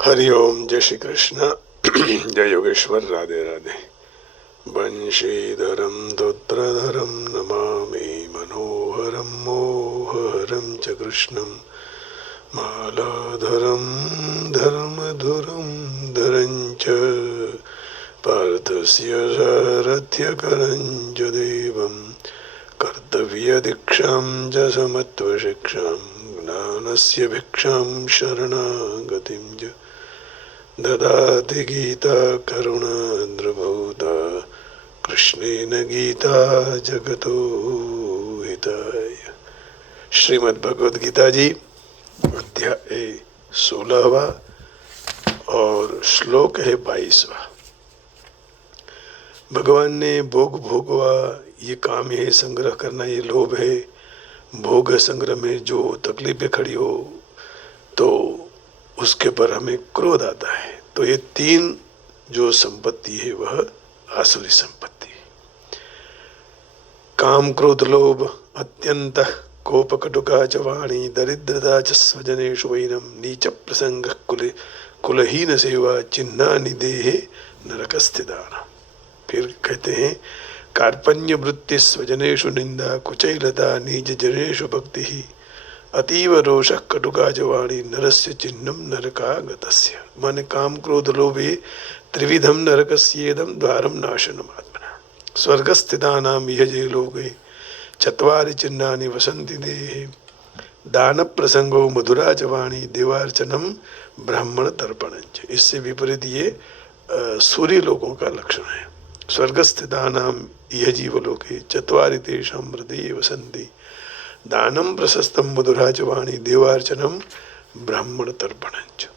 हरिओम, जय श्री कृष्ण। जय योगेश्वर, राधे राधे। वंशीधरम रुद्रधरम नमामि मनोहरम मोहहरम च कृष्णं मालाधरम धर्मधुरम धरं च पार्थस्य सारथ्यकरं च देवं कर्तव्यदीक्षां च समत्वशिक्षां ज्ञानस्य भिक्षां शरणागतिं च ददाति गीता करुणाद्रभूता कृष्णेन गीता जगतो हिताय। श्रीमद् भगवद गीता जी, अध्याय 16वां और श्लोक है 22वां। भगवान ने भोग भोगवा, ये काम है, संग्रह करना ये लोभ है। भोग संग्रह में जो तकलीफें खड़ी हो तो उसके पर हमें क्रोध आता है। तो ये तीन जो संपत्ति है वह आसुरी संपत्ति है। काम क्रोध लोभ अत्यंत कोप कटुका च वाणी दरिद्रता च स्वजनेषु वैरम नीच प्रसंग कुलहीन सेवा चिन्ना निदेहे नरकस्थिदान। फिर कहते हैं कार्पण्य वृत्ति स्वजनेषु निंदा कुचैलता नीच जनेषु भक्ति ही अतीव रोष कटुका जवाणी नरस्य चिन्हम नरकागतस्य। माने काम क्रोध लोभे त्रिविधम नरकस्येदम द्वारम नाशनम आत्मना स्वर्गस्थितानां यह जे लोगे चत्वारि चिन्हानि वसन्ति देहे दान प्रसंगो मधुरा जवाणी देवार्चनम ब्राह्मण तर्पणंच। इससे विपरीत ये सूर्य लोगों का लक्षण है। स्वर्गस्थितानां यह जीवलोके चत्वारि तेषां हृदये वसन्ति दानम प्रशस्तम मधुरा च वाणी देवार्चनम ब्राह्मण तर्पणंच।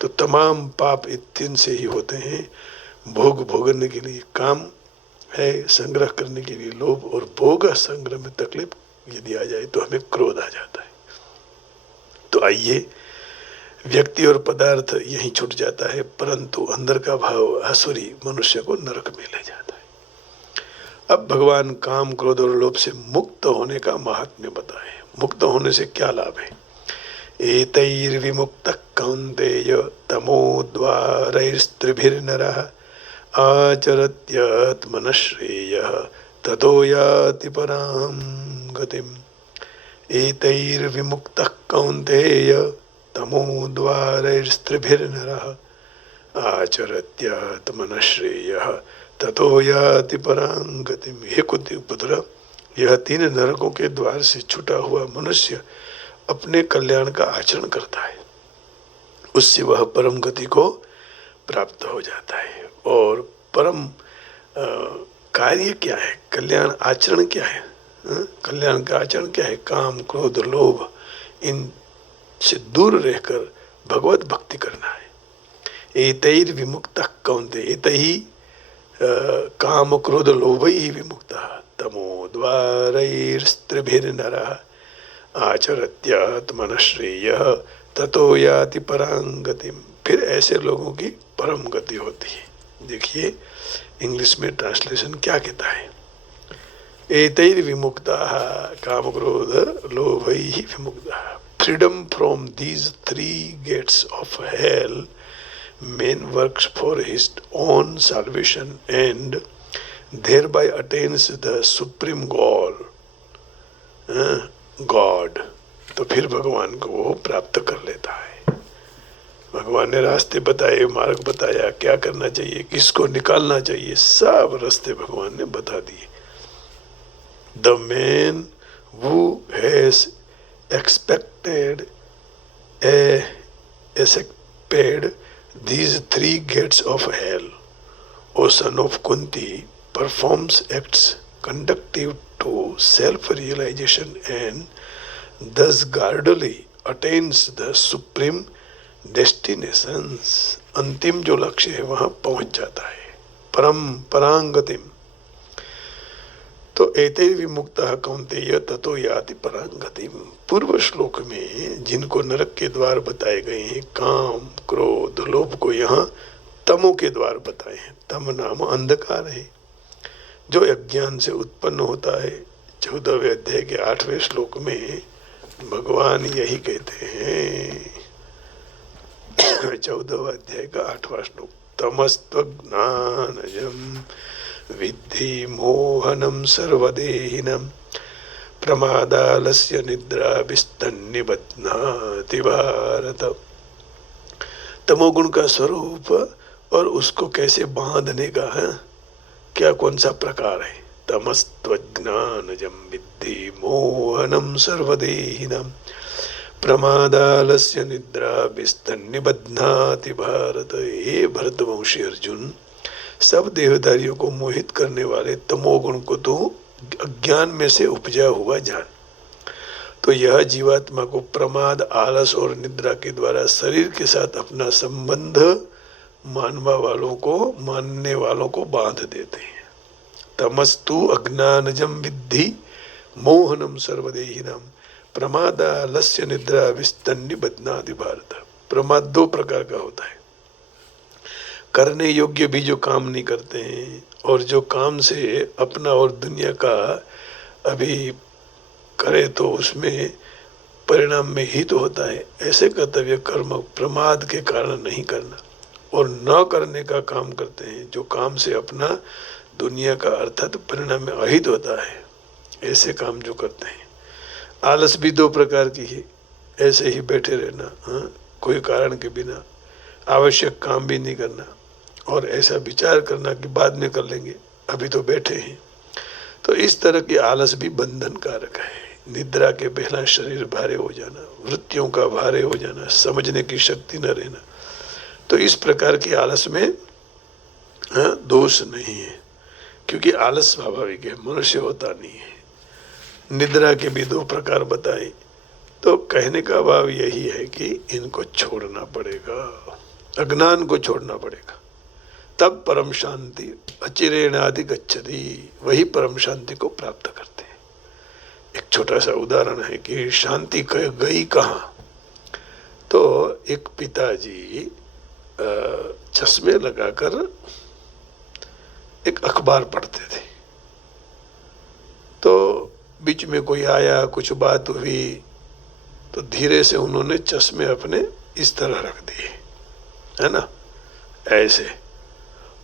तो तमाम पाप इतने से ही होते हैं। भोग भोगने के लिए काम है, संग्रह करने के लिए लोभ, और भोग संग्रह में तकलीफ यदि आ जाए तो हमें क्रोध आ जाता है। तो आइए, व्यक्ति और पदार्थ यहीं छूट जाता है, परंतु अंदर का भाव आसुरी मनुष्य को नरक में ले जाता है। अब भगवान काम क्रोध और लोभ से मुक्त होने का महात्म्य बताए। मुक्त होने से क्या लाभ है? एतैर्विमुक्तः कौन्तेय तमोद्वारैस्त्रिभिर्नरः आचरत्यात्मनः ततो याति परां गतिम्। एतैर्विमुक्तः कौन्तेय तमोद्वारैस्त्रिभिर्नरः आचरत्यात्मनः ततो याति परां गतिम्। हे पुत्र, यह तीन नरकों के द्वार से छुटा हुआ मनुष्य अपने कल्याण का आचरण करता है, उससे वह परम गति को प्राप्त हो जाता है। और परम कार्य क्या है? कल्याण आचरण क्या है? कल्याण का आचरण क्या है? काम क्रोध लोभ इन से दूर रहकर भगवत भक्ति करना है। एतैर विमुक्तः कौन्तेय, एतैहि काम क्रोध लोभैः विमुक्तः तमोद्वारैस्त्रिभिर्नरः आचरत्यात्मनः श्रेयः ततो याति परां गतिम्। फिर ऐसे लोगों की परम गति होती है। देखिए इंग्लिश में ट्रांसलेशन क्या कहता है। एतैर विमुक्ताः काम क्रोध लोभैः विमुक्ताः। Freedom from these three gates of hell man works for his own salvation and thereby attains the supreme goal, God। तो फिर भगवान को वो प्राप्त कर लेता है। भगवान ने रास्ते बताए, मार्ग बताया, क्या करना चाहिए, किसको निकालना चाहिए, सब रास्ते भगवान ने बता दिए। The man who has escaped these three gates of hell, O son of Kunti, performs acts conducive to self-realization and thus guardedly attains the supreme destinations। अंतिम जो लक्ष्य है वहां पहुंच जाता है, परम परांगतिम। तो एतैर् विमुक्तः कौन्तेय ततो याति परां गतिम्। पूर्व श्लोक में जिनको नरक के द्वार बताए गए हैं, काम क्रोध लोभ को यहाँ तमो के द्वार बताए हैं। तम नाम अंधकार है जो अज्ञान से उत्पन्न होता है। 14वें अध्याय के 8वें श्लोक में भगवान यही कहते हैं 14वें अध्याय का 8वां श्लोक। तमस्त्वज्ञानजं विद्धि मोहनं सर्वदेहिनं प्रमादालस्य निद्राभिस्तन्निबध्नाति भारत। तमोगुण का स्वरूप और उसको कैसे बांधने का है, क्या कौन सा प्रकार है। तमस्त्वज्ञानजं विद्धि मोहनं सर्वदेहिनं प्रमादालस्य निद्राभिस्तन्निबध्नाति भारत। हे भरतवंशी अर्जुन, सब देहधारियों को मोहित करने वाले तमोगुण को तो अज्ञान में से उपजा हुआ जान। तो यह जीवात्मा को प्रमाद, आलस और निद्रा के द्वारा शरीर के साथ अपना संबंध मानने वालों को बांध देते हैं। तमस्तु अज्ञानजं विद्धि मोहनम सर्वदेहिनम प्रमादालस्य निद्रा विस्तन्निबध्नाति भारत। प्रमाद दो प्रकार का होता है। करने योग्य भी जो काम नहीं करते हैं, और जो काम से अपना और दुनिया का अभी करे तो उसमें परिणाम में हित होता है, ऐसे कर्तव्य कर्म प्रमाद के कारण नहीं करना। और न करने का काम करते हैं, जो काम से अपना दुनिया का अर्थात परिणाम में अहित होता है, ऐसे काम जो करते हैं। आलस भी दो प्रकार की है, ऐसे ही बैठे रहना, कोई कारण के बिना, आवश्यक काम भी नहीं करना, और ऐसा विचार करना कि बाद में कर लेंगे, अभी तो बैठे हैं। तो इस तरह की आलस भी बंधन कारक है। निद्रा के पहला शरीर भारे हो जाना, वृत्तियों का भारे हो जाना, समझने की शक्ति न रहना, तो इस प्रकार की आलस में दोष नहीं है, क्योंकि आलस स्वाभाविक है, मनुष्य होता नहीं है। निद्रा के भी दो प्रकार बताए, तो कहने का भाव यही है कि इनको छोड़ना पड़ेगा, अज्ञान को छोड़ना पड़ेगा, तब परम शांति अचिरेणादि गच्छति, वही परम शांति को प्राप्त करते हैं। एक छोटा सा उदाहरण है कि शांति गई कहाँ। तो एक पिताजी चश्मे लगाकर एक अखबार पढ़ते थे, तो बीच में कोई आया, कुछ बात हुई, तो धीरे से उन्होंने चश्मे अपने इस तरह रख दिए, है ना, ऐसे।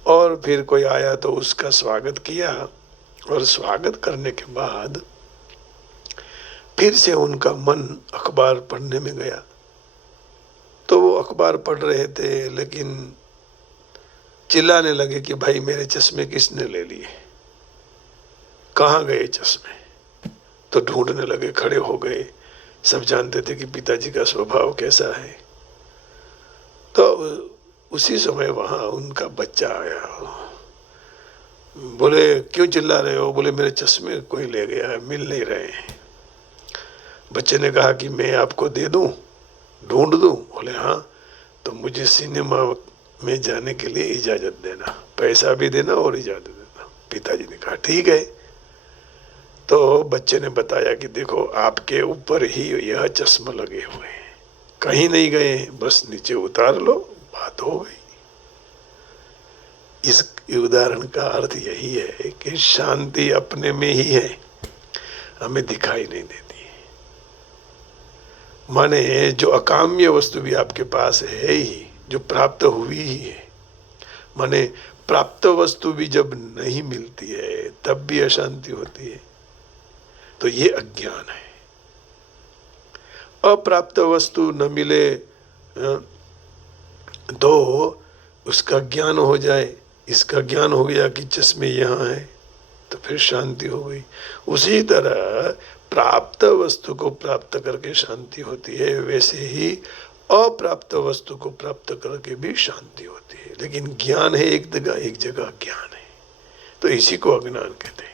और फिर कोई आया तो उसका स्वागत किया, और स्वागत करने के बाद फिर से उनका मन अखबार पढ़ने में गया। तो वो अखबार पढ़ रहे थे, लेकिन चिल्लाने लगे कि भाई मेरे चश्मे किसने ले लिए, कहाँ गए चश्मे। तो ढूंढने लगे, खड़े हो गए, सब जानते थे कि पिताजी का स्वभाव कैसा है। तो उसी समय वहाँ उनका बच्चा आया, बोले क्यों चिल्ला रहे हो। बोले मेरे चश्मे कोई ले गया है, मिल नहीं रहे हैं। बच्चे ने कहा कि मैं आपको दे दूं, ढूंढ दूं। बोले हाँ, तो मुझे सिनेमा में जाने के लिए इजाज़त देना, पैसा भी देना और इजाज़त देना। पिताजी ने कहा ठीक है। तो बच्चे ने बताया कि देखो आपके ऊपर ही यह चश्मा लगे हुए हैं, कहीं नहीं गए, बस नीचे उतार लो, बात हो गई। इस उदाहरण का अर्थ यही है कि शांति अपने में ही है, हमें दिखाई नहीं देती। माने जो अकाम्य वस्तु भी आपके पास है ही, जो प्राप्त हुई ही है, माने प्राप्त वस्तु भी जब नहीं मिलती है तब भी अशांति होती है, तो ये अज्ञान है। अप्राप्त वस्तु न मिले तो उसका ज्ञान हो जाए, इसका ज्ञान हो गया कि चश्मे यहाँ है, तो फिर शांति हो गई। उसी तरह प्राप्त वस्तु को प्राप्त करके शांति होती है, वैसे ही अप्राप्त वस्तु को प्राप्त करके भी शांति होती है। लेकिन ज्ञान है एक जगह ज्ञान है, तो इसी को अज्ञान कहते हैं।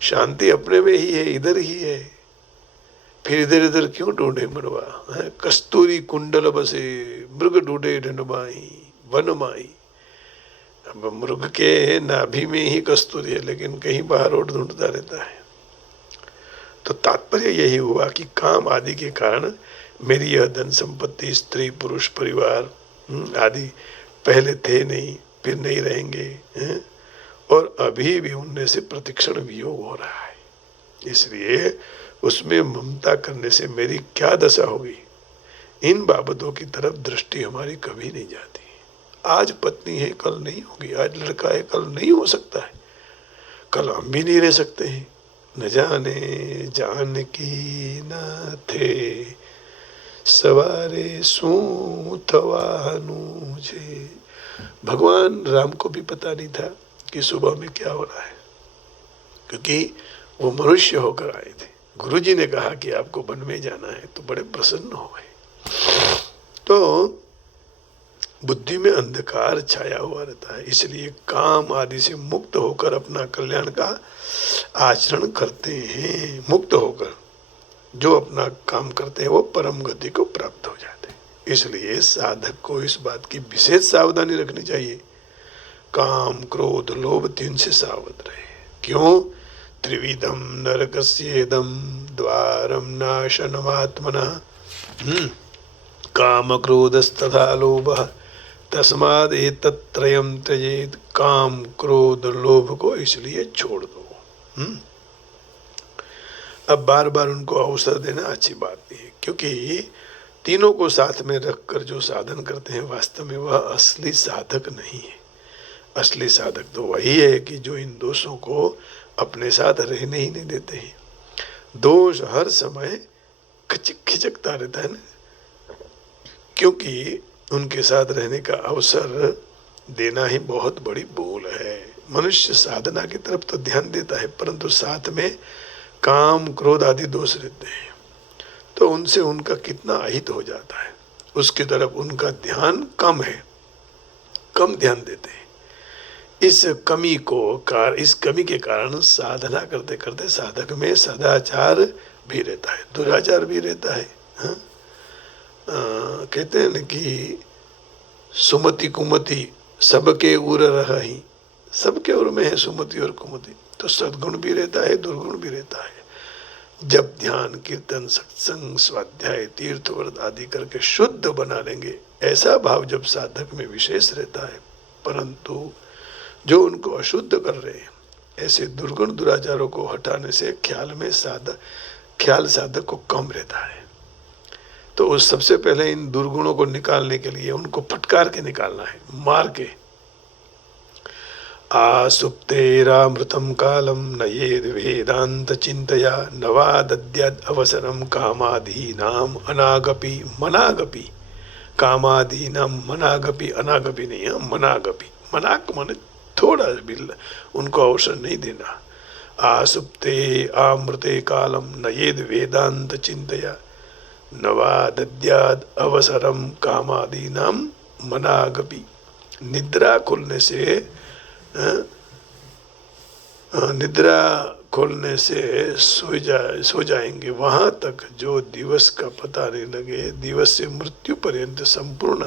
शांति अपने में ही है, इधर ही है, फिर इधर इधर क्यों ढूंढे मनवा। कस्तूरी कुंडल बसे मृग ढूंढे ढंढमाई वन माई। अब मृग के नाभि में ही कस्तूरी है, लेकिन कहीं बाहर और ढूंढता रहता है। तो तात्पर्य यही हुआ कि काम आदि के कारण मेरी यह धन संपत्ति, स्त्री पुरुष परिवार आदि पहले थे नहीं, फिर नहीं रहेंगे, और अभी भी उनमें से प्रतिक्षण वियोग हो रहा है। इसलिए उसमें ममता करने से मेरी क्या दशा होगी, इन बाबतों की तरफ दृष्टि हमारी कभी नहीं जाती। आज पत्नी है कल नहीं होगी, आज लड़का है कल नहीं हो सकता है, कल हम भी नहीं रह सकते हैं। न जाने जानकी न थे सवारे सूथवानु छे। भगवान राम को भी पता नहीं था कि सुबह में क्या हो रहा है, क्योंकि वो मनुष्य होकर आए थे। गुरुजी ने कहा कि आपको वन में जाना है तो बड़े प्रसन्न हो गए। तो बुद्धि में अंधकार छाया हुआ रहता है, इसलिए काम आदि से मुक्त होकर अपना कल्याण का आचरण करते हैं। मुक्त होकर जो अपना काम करते हैं वो परम गति को प्राप्त हो जाते हैं। इसलिए साधक को इस बात की विशेष सावधानी रखनी चाहिए, काम क्रोध लोभ तीन से सावध रहे। क्यों? त्रिविधम नरकस्येदम द्वारम नाशनमात्मनः काम क्रोधस्तथा लोभः तस्माद् एतत्त्रयम् त्यजेत्। काम क्रोध लोभ को इसलिए छोड़ दो। अब बार बार उनको अवसर देना अच्छी बात नहीं है, क्योंकि तीनों को साथ में रखकर जो साधन करते हैं वास्तव में वह असली साधक नहीं है। असली साधक तो वही है कि जो इन दोषों को अपने साथ रहने ही नहीं देते हैं। दोष हर समय खिचकता रहता है ना, क्योंकि उनके साथ रहने का अवसर देना ही बहुत बड़ी भूल है। मनुष्य साधना की तरफ तो ध्यान देता है, परंतु साथ में काम क्रोध आदि दोष रहते हैं, तो उनसे उनका कितना अहित हो जाता है, उसकी तरफ उनका ध्यान कम है, कम ध्यान देते हैं। इस कमी के कारण साधना करते करते साधक में सदाचार भी रहता है, दुराचार भी रहता है। हाँ? कहते हैं न कि सुमति कुमति सबके उर रही, सबके उर में है सुमति और कुमति। तो सद्गुण भी रहता है, दुर्गुण भी रहता है। जब ध्यान कीर्तन सत्संग स्वाध्याय तीर्थ व्रत आदि करके शुद्ध बना लेंगे, ऐसा भाव जब साधक में विशेष रहता है, परंतु जो उनको अशुद्ध कर रहे हैं, ऐसे दुर्गुण दुराचारों को हटाने से ख्याल साधक को कम रहता है। तो उस सबसे पहले इन दुर्गुणों को निकालने के लिए उनको फटकार के निकालना है, मार के। आसुप्तेरामृतं कालं नयेद् वेदांत चिंतया नवादद्याद् अवसरम कामादीनाम अनागपि मनागपि। कामादीनाम मनागपि, अनागपि नहीं है, मनागपि। मनाक मन थोड़ा भी उनको अवसर नहीं देना। आसुप्ते आमृते कालम नयेद् वेदांत चिंतया नवादद्याद् अवसरम कामादीनाम मनागपि। निद्रा खोलने से सो जाएंगे वहां तक जो दिवस का पता नहीं लगे। दिवस से मृत्यु पर्यंत संपूर्ण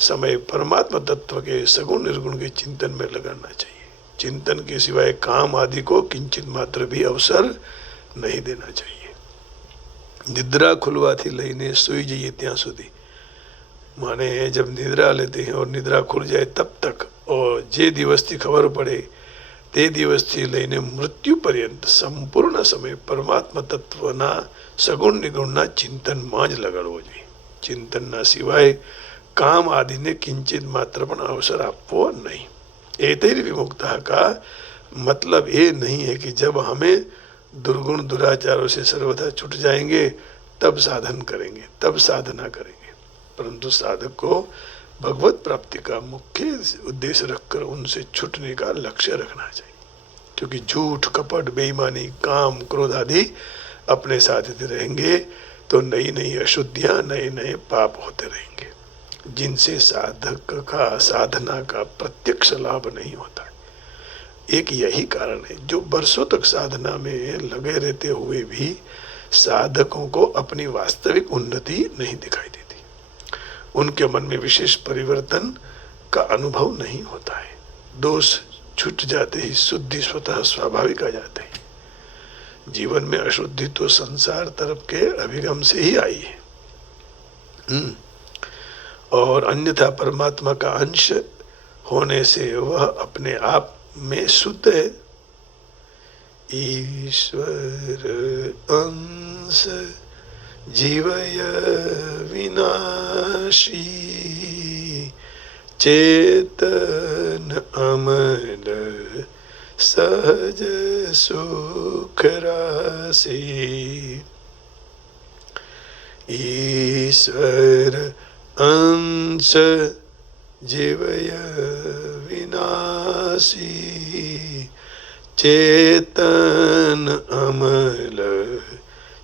समय परमात्मा तत्व के सगुण निर्गुण के चिंतन में लगाना चाहिए। चिंतन के सिवाय काम आदि को किंचित मात्र भी अवसर नहीं देना चाहिए। निद्रा खुलवाथी लईने सोई जाइए ત્યાં સુધી, माने जब निद्रा लेते हैं और निद्रा खुल जाए तब तक, और जे दिवस की खबर पड़े ते दिवस थी लईने मृत्यु पर्यंत संपूर्ण समय परमात्मा तत्वना सगुण निगुणना चिंतन માં જ લગાડવો જોઈએ। चिंतनના સિવાય काम आदि ने किंचित मात्र पण अवसर आपवो नहीं। एतैर् विमुक्तः का मतलब ये नहीं है कि जब हमें दुर्गुण दुराचारों से सर्वथा छूट जाएंगे तब साधन करेंगे, तब साधना करेंगे, परंतु साधक को भगवत प्राप्ति का मुख्य उद्देश्य रखकर उनसे छूटने का लक्ष्य रखना चाहिए। क्योंकि झूठ कपट बेईमानी काम क्रोध आदि अपने साथ यदि रहेंगे तो नई नई अशुद्धियां नए नए पाप होते रहेंगे, जिनसे साधक का साधना का प्रत्यक्ष लाभ नहीं होता। एक यही कारण है जो वर्षों तक साधना में लगे रहते हुए भी साधकों को अपनी वास्तविक उन्नति नहीं दिखाई देती। उनके मन में विशेष परिवर्तन का अनुभव नहीं होता है। दोष छूट जाते ही शुद्धि स्वतः स्वाभाविक आ जाते हैं। जीवन में अशुद्धि तो संसार तरफ के अभिगम से ही आई है, और अन्यथा परमात्मा का अंश होने से वह अपने आप में शुद्ध है। ईश्वर अंश जीवय विनाशी चेतन अमल सहज सुख राशि। ईश्वर अंश जीवय विनाशी चेतन अमल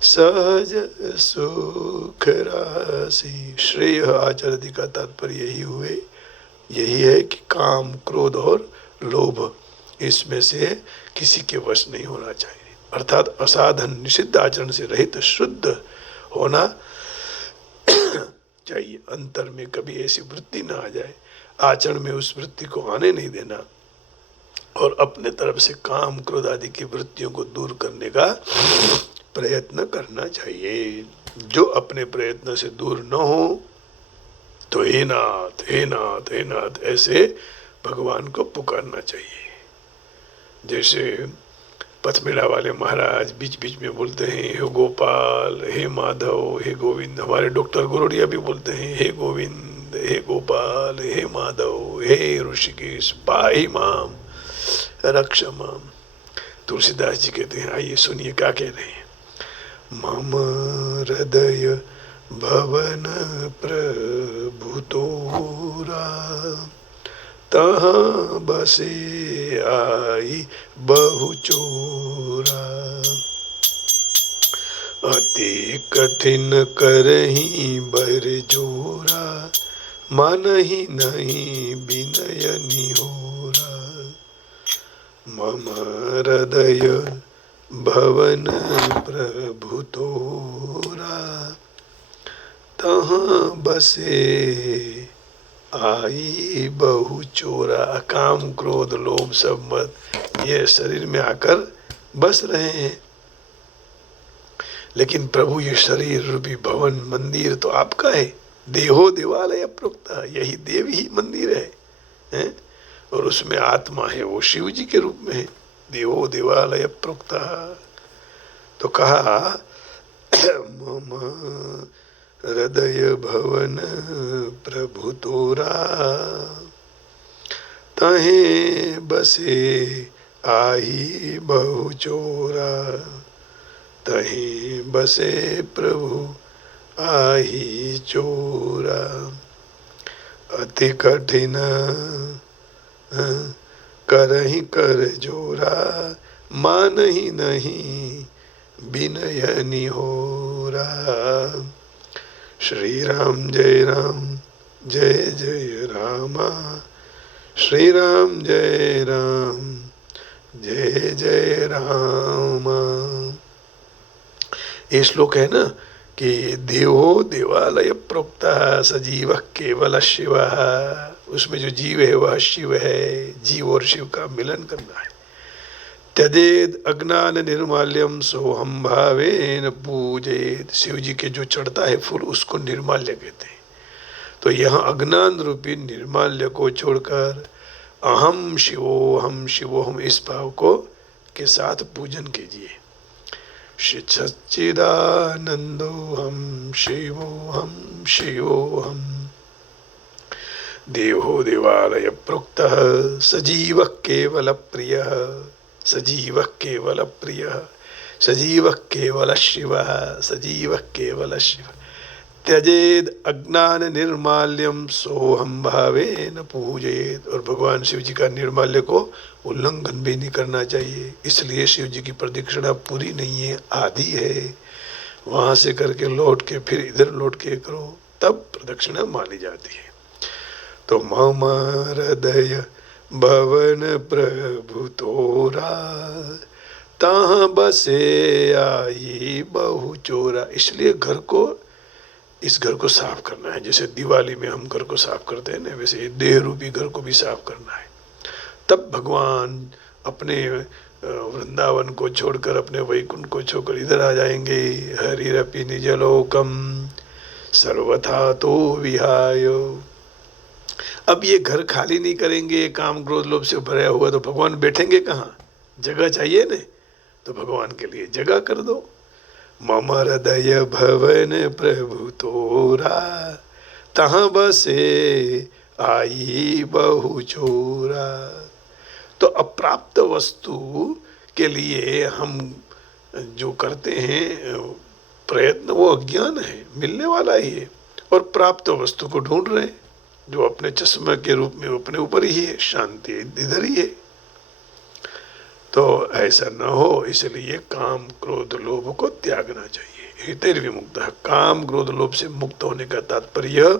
सहज सुख राशि। श्रेय आचरति का तात्पर्य यही है कि काम, क्रोध और लोभ इसमें से किसी के वश नहीं होना चाहिए, अर्थात असाधन निषिद्ध आचरण से रहित शुद्ध होना चाहिए। अंतर में कभी ऐसी वृत्ति ना आ जाए, आचरण में उस वृत्ति को आने नहीं देना और अपने तरफ से काम, क्रोध आदि की वृत्तियों को दूर करने का प्रयत्न करना चाहिए। जो अपने प्रयत्न से दूर न हो तो हे नाथ हे नाथ हे नाथ ऐसे भगवान को पुकारना चाहिए। जैसे पथमेला वाले महाराज बीच बीच में बोलते हैं हे गोपाल, हे माधव, हे गोविंद। हमारे डॉक्टर गोरोडिया भी बोलते हैं हे गोविंद, हे गोपाल, हे माधव, हे ऋषिकेश, पाहि माम रक्ष माम। तुलसीदास जी कहते हैं, आइए सुनिए क्या कह रहे हैं। मम हृदय भवन प्रभु तोरा, तहाँ बसे आई बहु चोरा। अति कठिन करही बर जोरा, मानहि नहीं विनय निहोरा। मम हृदय भवन प्रभु तोरा, तहाँ बसे आई बहु चोरा। काम, क्रोध, लोभ सब मत ये शरीर में आकर बस रहे हैं, लेकिन प्रभु ये शरीर रूपी भवन मंदिर तो आपका है। देहो देवालय प्रोक्ता, यही देव ही मंदिर है? और उसमें आत्मा है, वो शिव जी के रूप में है। देहो देवालय प्रोक्ता तो कहा मम हृदय भवन प्रभु तोरा, तहे बसे आही बहु चोरा। तहे बसे प्रभु आही चोरा। अति कठिन करहि कर जोरा, मानहि नहीं विनय निहोरा। श्री राम जय राम जय जय रामा, श्री राम जय राम जय जय रामा। ये श्लोक है ना कि देवो देवालय प्रोक्ता सजीव केवल शिव। उसमें जो जीव है वह शिव है, जीव और शिव का मिलन करना है। त्यजेद अज्ञान निर्माल्यम सोहम भावेन पूजेत। शिव जी के जो चढ़ता है फूल उसको निर्माल्य कहते हैं। तो यहाँ अज्ञान रूपी निर्माल्य को छोड़कर अहम शिवोहम इस भाव को के साथ पूजन कीजिए। सच्चिदानंदो हम शिवोहम देहो देवालय प्रोक्तः सजीव केवल प्रिय, सजीव केवल प्रिय, सजीव केवल शिव, सजीव केवल शिव। त्यजेद अज्ञान निर्माल्यम सोहम भावेन पूजेत। और भगवान शिव जी का निर्माल्य को उल्लंघन भी नहीं करना चाहिए। इसलिए शिव जी की प्रदक्षिणा पूरी नहीं है, आधी है। वहां से करके लौट के फिर इधर लौट के करो, तब प्रदक्षिणा मानी जाती है। तो मम हृदय भवन प्रभु तोरा, तहाँ बसे आई बहु चोरा। इसलिए इस घर को साफ करना है। जैसे दिवाली में हम घर को साफ करते हैं ना, वैसे देह रूपी घर को भी साफ करना है। तब भगवान अपने वृंदावन को छोड़कर, अपने वैकुंठ को छोड़कर इधर आ जाएंगे। हरिरपि निजलोकम सर्वथा तो विहाय। अब ये घर खाली नहीं करेंगे, काम क्रोध लोभ से भरा हुआ, तो भगवान बैठेंगे कहाँ? जगह चाहिए न, तो भगवान के लिए जगह कर दो। मम हृदय भवन प्रभु तोरा, तहाँ बसे आई बहु चोरा। तो अप्राप्त वस्तु के लिए हम जो करते हैं प्रयत्न, वो अज्ञान है, मिलने वाला ही है। और प्राप्त वस्तु को ढूंढ रहे हैं जो अपने चश्मे के रूप में अपने ऊपर ही है, शांति इधर ही है। तो ऐसा न हो, इसलिए काम क्रोध लोभ को त्यागना चाहिए। हितैर्विमुक्त, काम क्रोध लोभ से मुक्त होने का तात्पर्य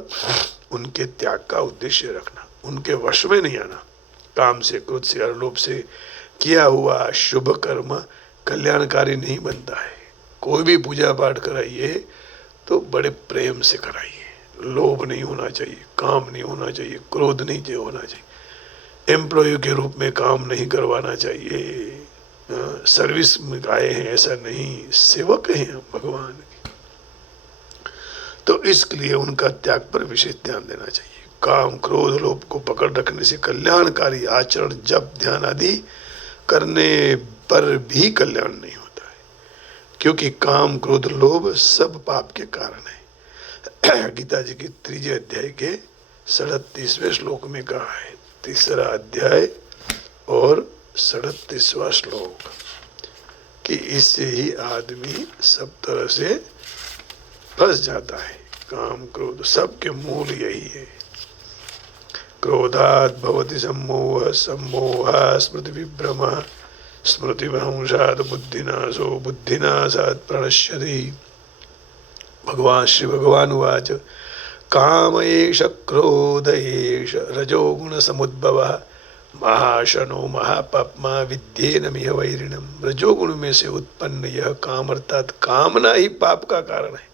उनके त्याग का उद्देश्य रखना, उनके वश में नहीं आना। काम से, क्रोध से और लोभ से किया हुआ शुभ कर्म कल्याणकारी नहीं बनता है। कोई भी पूजा पाठ कराइए तो बड़े प्रेम से कराइए। लोभ नहीं होना चाहिए, काम नहीं होना चाहिए, क्रोध नहीं होना चाहिए। एम्प्लॉय के रूप में काम नहीं करवाना चाहिए, सर्विस में आए हैं ऐसा नहीं, सेवक हैं हम भगवान के। तो इसलिए उनका त्याग पर विशेष ध्यान देना चाहिए। काम क्रोध लोभ को पकड़ रखने से कल्याणकारी आचरण, जप ध्यान आदि करने पर भी कल्याण नहीं होता है, क्योंकि काम क्रोध लोभ सब पाप के कारण है। गीता जी की 3 अध्याय के 37वें श्लोक में कहा है, 3रा अध्याय और 37वां श्लोक, कि इससे ही आदमी सब तरह से फंस जाता है। काम क्रोध सबके मूल यही है। क्रोधात् भवति सम्मोह, सम्मोहात् स्मृति विभ्रम, स्मृति भ्रंशात् बुद्धिनाशो, बुद्धिनाशात् प्रणश्यति। भगवान श्री भगवान उवाच, काम एष क्रोध एष रजोगुण समुद्भवः, महाशनो महापाप्मा विद्येनमिह वैरिणम। रजोगुण में से उत्पन्न यह काम अर्थात कामना ही पाप का कारण है,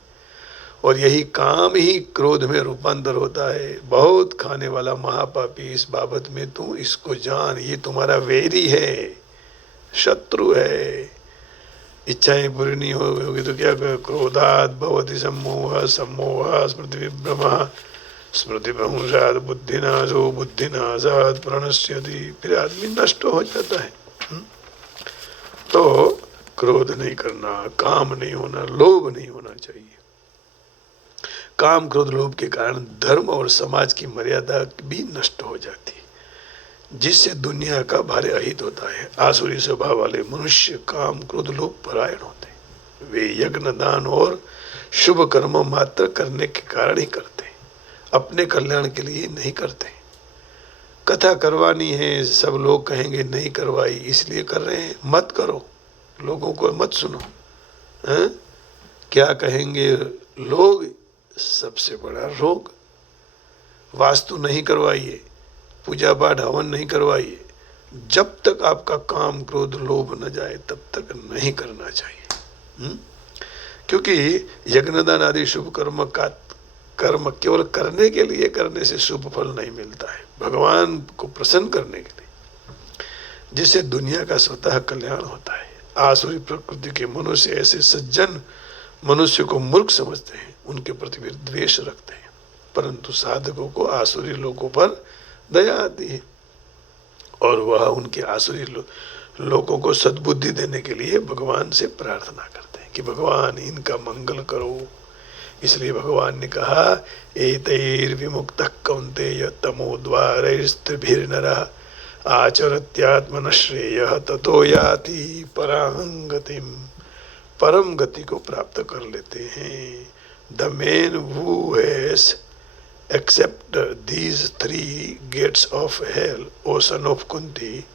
और यही काम ही क्रोध में रूपांतर होता है। बहुत खाने वाला महापापी, इस बाबत में तू इसको जान, ये तुम्हारा वैरी है, शत्रु है। इच्छाएं पूरी नहीं होगी तो क्या, क्रोधात् भवति सम्मोह, सम्मोहात् स्मृति विभ्रम, स्मृति भ्रंशात् बुद्धिनाशो, बुद्धिनाशात् प्रणश्यति। फिर आदमी नष्ट हो जाता है। तो क्रोध नहीं करना, काम नहीं होना, लोभ नहीं होना चाहिए। काम क्रोध लोभ के कारण धर्म और समाज की मर्यादा भी नष्ट हो जाती है, जिससे दुनिया का भारी अहित होता है। आसुरी स्वभाव वाले मनुष्य काम क्रोध लोभ परायण होते हैं। वे यज्ञ दान और शुभ कर्म मात्र करने के कारण ही करते हैं, अपने कल्याण के लिए नहीं करते। कथा करवानी है, सब लोग कहेंगे नहीं करवाई इसलिए कर रहे हैं, मत करो, लोगों को मत सुनो। क्या कहेंगे लोग, सबसे बड़ा रोग। वास्तु नहीं करवाइए, पूजा पाठ हवन नहीं करवाइए, जब तक आपका काम क्रोध लोभ न जाए तब तक नहीं करना चाहिए। क्योंकि यज्ञदान आदि शुभ कर्म का कर्म केवल करने के लिए करने से शुभ फल नहीं मिलता है, भगवान को प्रसन्न करने के लिए, जिससे दुनिया का स्वतः कल्याण होता है। आसुरी प्रकृति के मनुष्य ऐसे सज्जन मनुष्य को मूर्ख समझते हैं, उनके प्रति द्वेष रखते हैं, परंतु साधकों को आसुरी लोगों पर दया आती है, और वह उनके आसुरी लोगों को सद्बुद्धि देने के लिए भगवान से प्रार्थना करते हैं कि भगवान इनका मंगल करो। इसलिए भगवान ने कहा, एतैर्विमुक्तः कौन्तेय तमोद्वारैस्त्रिभिर्नरः आचरत्यात्मनः श्रेयः ततो याति परां गतिम्। परम गति को प्राप्त कर लेते हैं। The man who has except these 3 gates of hell, O son of Kunti,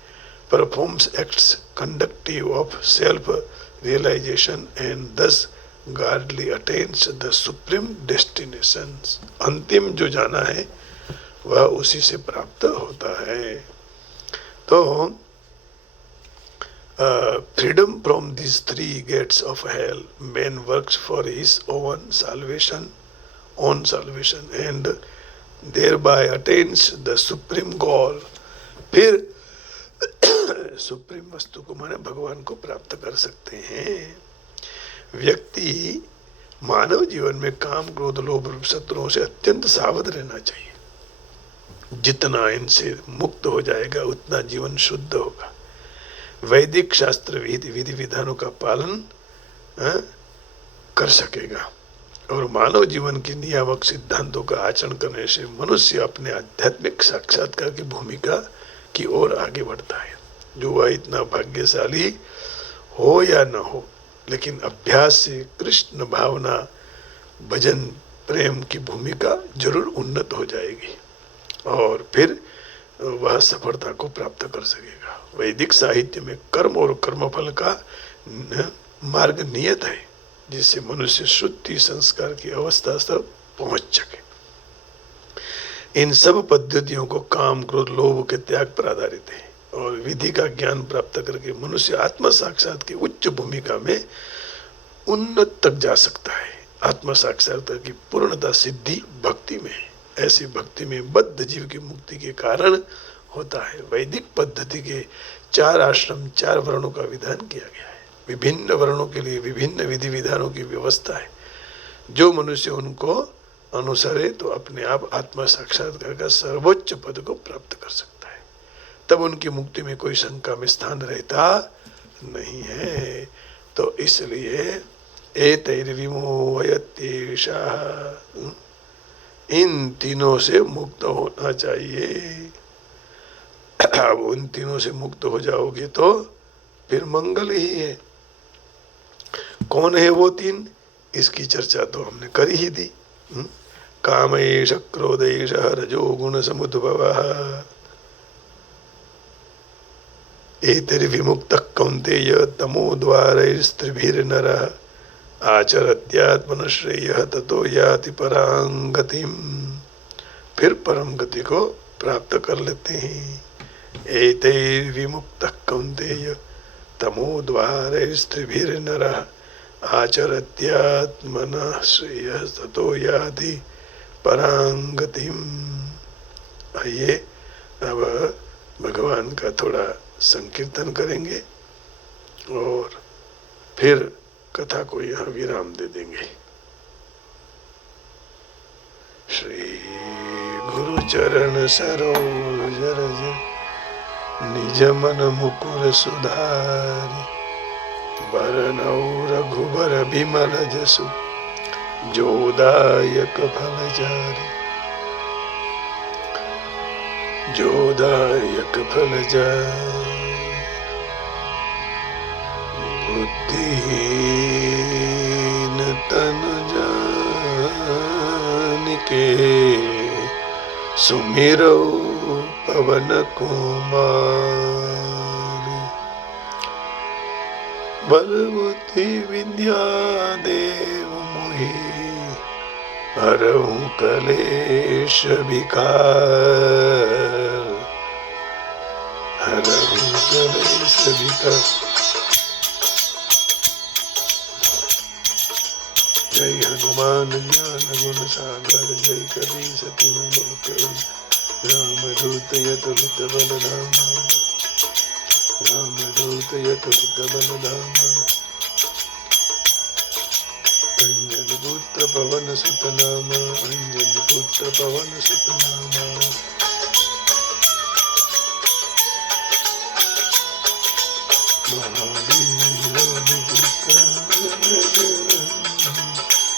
performs acts conductive of self-realization and thus godly attains the supreme destinations. अंतिम जो जाना है वह उसी से प्राप्त होता है। तो freedom from these 3 gates of hell, man works for his own salvation and thereby attains the supreme goal. फिर सुप्रीम वस्तु को माने भगवान को प्राप्त कर सकते हैं। व्यक्ति मानव जीवन में काम क्रोध लोभ रूप शत्रुओं से अत्यंत सावध रहना चाहिए। जितना इनसे मुक्त हो जाएगा उतना जीवन शुद्ध होगा। वैदिक शास्त्र विधि विधानों का पालन कर सकेगा। और मानव जीवन के नियामक सिद्धांतों का आचरण करने से मनुष्य अपने आध्यात्मिक साक्षात्कार की भूमिका की ओर आगे बढ़ता है। जो वह इतना भाग्यशाली हो या न हो, लेकिन अभ्यास से कृष्ण भावना, भजन, प्रेम की भूमिका जरूर उन्नत हो जाएगी और फिर वह सफलता को प्राप्त कर सकेगा। वैदिक साहित्य में कर्म और कर्मफल का मार्ग नियत है, जिससे मनुष्य शुद्धि संस्कार की अवस्था तक पहुंच सके। इन सब पद्धतियों को काम, क्रोध, लोभ के त्याग पर आधारित है और विधि का ज्ञान प्राप्त करके मनुष्य आत्म साक्षात की उच्च भूमिका में उन्नत तक जा सकता है। आत्म साक्षात्कार की पूर्णता सिद्धि भक्ति में है। ऐसी भक्ति में बद्ध जीव की मुक्ति के कारण होता है। वैदिक पद्धति के 4 आश्रम, 4 वर्णों का विधान किया गया है। विभिन्न वर्णों के लिए विभिन्न विधि विधानों की व्यवस्था है। जो मनुष्य उनको अनुसरे तो अपने आप आत्मा साक्षात्कार का सर्वोच्च पद को प्राप्त कर सकता है। तब उनकी मुक्ति में कोई शंका में स्थान रहता नहीं है। तो इसलिए एतैर्विमोहयत्येषः, इन तीनों से मुक्त होना चाहिए। अब उन तीनों से मुक्त हो जाओगे तो फिर मंगल ही है। कौन है वो 3? इसकी चर्चा तो हमने कर ही दी। कामेश, क्रोधेश, रजो गुण समुद्भवः। एतैर्विमुक्तः कौन्तेय तमोद्वारैस्त्रिभिर्नरः आचरत्यात्मनः श्रेयः ततो याति परां गतिम्। फिर परम गति को प्राप्त कर लेते हैं। एतैर्विमुक्तः कौन्तेय तमोद्वारैस्त्रिभिर्नरः आचरत्यात्मनः श्रेयः ततो याति परां गतिम्। आइए अब भगवान का थोड़ा संकीर्तन करेंगे और फिर कथा को यहाँ विराम दे देंगे। श्री गुरु चरण सरोज रज निज मन मुकुर सुधारि बरनौ रघुबर बिमल जसु जोदायक फलचारि। जोदायक फलचारि बुद्धिहीन तनु जानिके सुमिरौ पवन कुमार। बल बुद्धि विद्या देव मोहि हरहु कलेश विकार। हरहु कलेश विकार। जय हनुमान ज्ञान गुण सागर जय कवि सति रामदूत यतुलित बलधाम। रामदूत यतुलित बलधाम। अंजनी पुत्र पवन सुत नाम। अंजनी पुत्र पवन सुत नाम। महावीर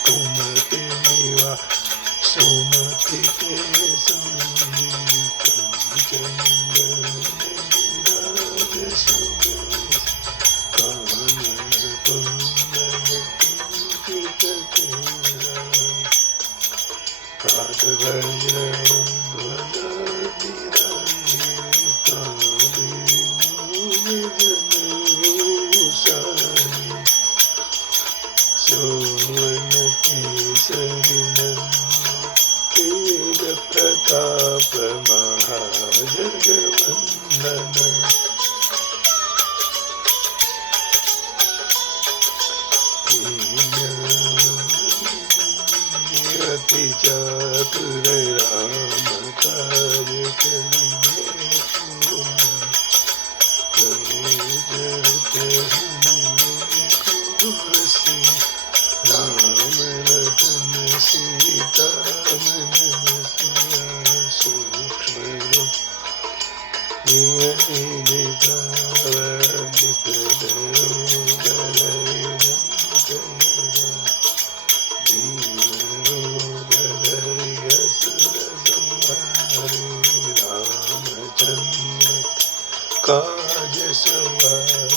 कुमति निवा सुमति के प्रताप महाजगवंदन। अति चातुर राम कार्य करिबे राम लखन सीता मन बसिया सूक्ष्म रूप दिखावा। सवारे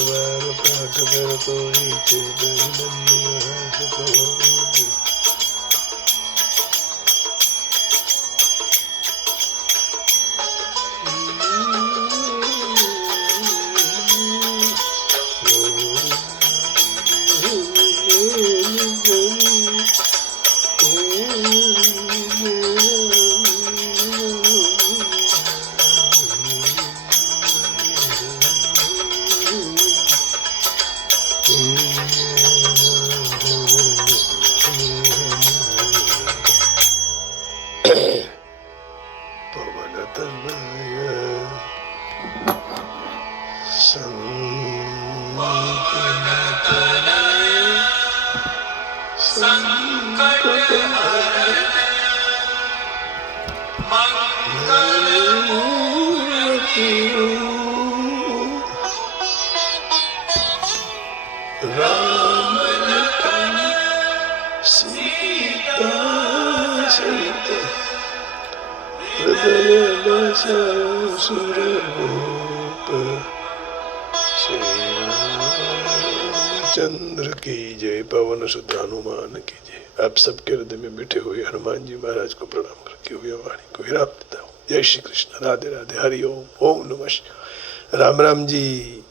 बार पाठ कर तो ही चूक निवास कहो। राम लखन सीता सहित हृदय बसाओ सुरभूप। श्री रामचंद्र की जय। पवन सुत हनुमान की जय। आप सबके हृदय में बैठे हुए हनुमान जी महाराज को प्रणाम करके हुए वाणी को विराम देता हूँ। जय श्री कृष्ण। राधे राधे। हरि ओम। ओम नमः शिवाय। राम राम जी।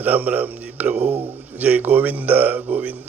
राम राम जी। प्रभु जय। गोविंदा गोविंदा।